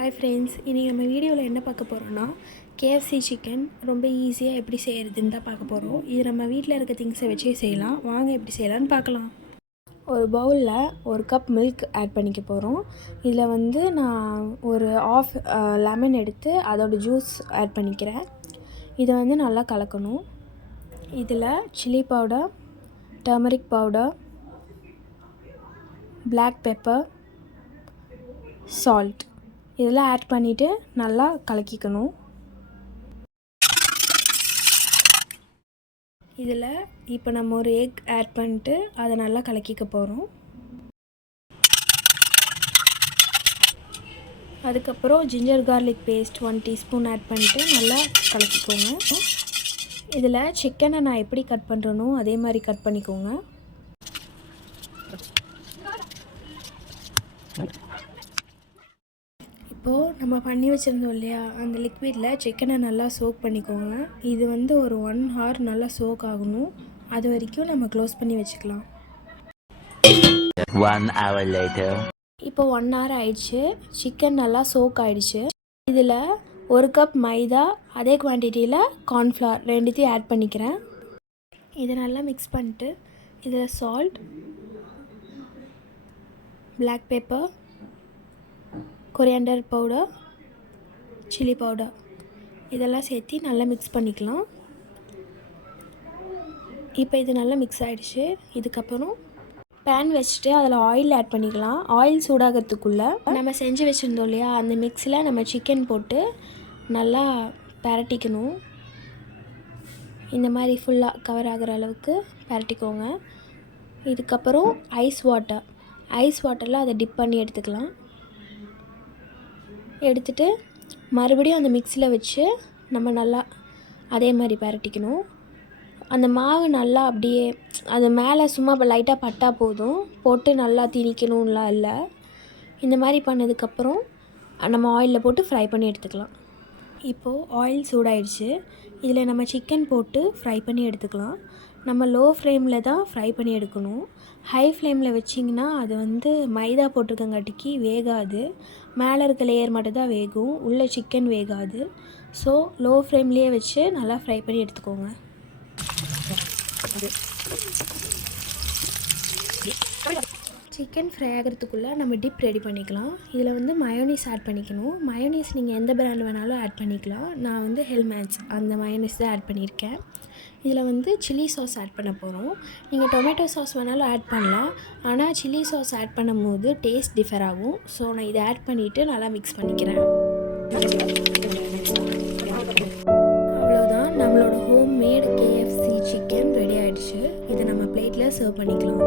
Hi friends, இன்றைக்கி நம்ம வீடியோவில் என்ன பார்க்க போகிறோன்னா கேஎஃப்சி சிக்கன் ரொம்ப ஈஸியாக எப்படி செய்கிறதுன்னு தான் பார்க்க போகிறோம். இது நம்ம வீட்டில் இருக்க திங்ஸை வச்சே செய்யலாம். வாங்க எப்படி செய்யலான்னு பார்க்கலாம். ஒரு பவுலில் 1 கப் மில்க் ஆட் பண்ணிக்க போகிறோம். இதில் நான் ஒரு ஆஃப் லெமன் எடுத்து அதோடய ஜூஸ் ஆட் பண்ணிக்கிறேன். இதை நல்லா கலக்கணும். இதில் chilli powder, turmeric powder, black pepper, salt இதெல்லாம் ஆட் பண்ணிவிட்டு நல்லா கலக்கிக்கணும். இதில் இப்போ நம்ம ஒரு எக் ஆட் பண்ணிட்டு அதை நல்லா கலக்கிக்க போகிறோம். அதுக்கப்புறம் ginger garlic paste 1 teaspoon add பண்ணிட்டு நல்லா கலக்கிக்கோங்க. இதில் சிக்கனை நான் எப்படி கட் பண்ணுறனோ அதே மாதிரி கட் பண்ணிக்கோங்க. இப்போது நம்ம பண்ணி வச்சுருந்தோம் இல்லையா, அந்த லிக்விடில் சிக்கனை நல்லா சோக் பண்ணிக்கோங்க. இது ஒரு 1 hour நல்லா சோக் ஆகணும். அது வரைக்கும் நம்ம க்ளோஸ் பண்ணி வச்சுக்கலாம். 1 hour later. இப்போ 1 hour ஆயிடுச்சு. சிக்கன் நல்லா சோக் ஆயிடுச்சு. இதில் 1 கப் மைதா, அதே குவான்டிட்டியில் கார்ன்ஃப்ளவர் ரெண்டுத்தையும் ஆட் பண்ணிக்கிறேன். இதை நல்லா மிக்ஸ் பண்ணிட்டு இதில் salt, black pepper, coriander powder, chilli powder இதெல்லாம் சேர்த்து நல்லா மிக்ஸ் பண்ணிக்கலாம். இப்போ இது நல்லா மிக்ஸ் ஆகிடுச்சு. இதுக்கப்புறம் பேன் வச்சுட்டு அதில் ஆயில் ஆட் பண்ணிக்கலாம். ஆயில் சூடாகிறதுக்குள்ளே நம்ம செஞ்சு வச்சுருந்தோம் இல்லையா, அந்த மிக்ஸில் நம்ம சிக்கன் போட்டு நல்லா பரட்டிக்கணும். இந்த மாதிரி ஃபுல்லாக கவர் ஆகிற அளவுக்கு பரட்டிக்கோங்க. இதுக்கப்புறம் ஐஸ் வாட்டரில் அதை டிப் பண்ணி எடுத்துக்கலாம். எடுத்துகிட்டு மறுபடியும் அந்த மிக்ஸியில் வச்சு நம்ம நல்லா அதே மாதிரி பரட்டிக்கணும். அந்த மாவு நல்லா அப்படியே அது மேலே சும்மா லைட்டாக பட்டால் போதும், போட்டு நல்லா திணிக்கணும்லாம் இல்லை. இந்த மாதிரி பண்ணதுக்கப்புறம் நம்ம ஆயிலில் போட்டு ஃப்ரை பண்ணி எடுத்துக்கலாம். இப்போது ஆயில் சூடாயிடுச்சு. இதில் நம்ம சிக்கன் போட்டு ஃப்ரை பண்ணி எடுத்துக்கலாம். நம்ம லோ ஃப்ளேமில் தான் ஃப்ரை பண்ணி எடுக்கணும். ஹை ஃப்ளேமில் வச்சிங்கன்னா அது மைதா போட்டிருக்கங்காட்டிக்கு வேகாது. மேலே இருக்க லேயர் மட்டும் தான் வேகும், உள்ள சிக்கன் வேகாது. ஸோ லோ ஃப்ளேம்லேயே வச்சு நல்லா ஃப்ரை பண்ணி எடுத்துக்கோங்க. சிக்கன் ஃப்ரை ஆகிறதுக்குள்ளே நம்ம டிப் ரெடி பண்ணிக்கலாம். இதில் மயோனீஸ் ஆட் பண்ணிக்கணும். மயோனீஸ் நீங்கள் எந்த பிராண்ட் வேணாலும் ஆட் பண்ணிக்கலாம். நான் ஹெல்மேட்ஸ் அந்த மயோனீஸ் தான் ஆட் பண்ணியிருக்கேன். இதில் சில்லி சாஸ் ஆட் பண்ண போகிறோம். நீங்கள் டொமேட்டோ சாஸ் வேணாலும் ஆட் பண்ணலாம். ஆனால் சில்லி சாஸ் ஆட் பண்ணும்போது டேஸ்ட் டிஃபர் ஆகும். ஸோ நான் இதை ஆட் பண்ணிவிட்டு நல்லா மிக்ஸ் பண்ணிக்கிறேன். அவ்வளோதான், நம்மளோட home made KFC chicken ready ஆகிடுச்சு. இதை நம்ம பிளேட்டில் சர்வ் பண்ணிக்கலாம்.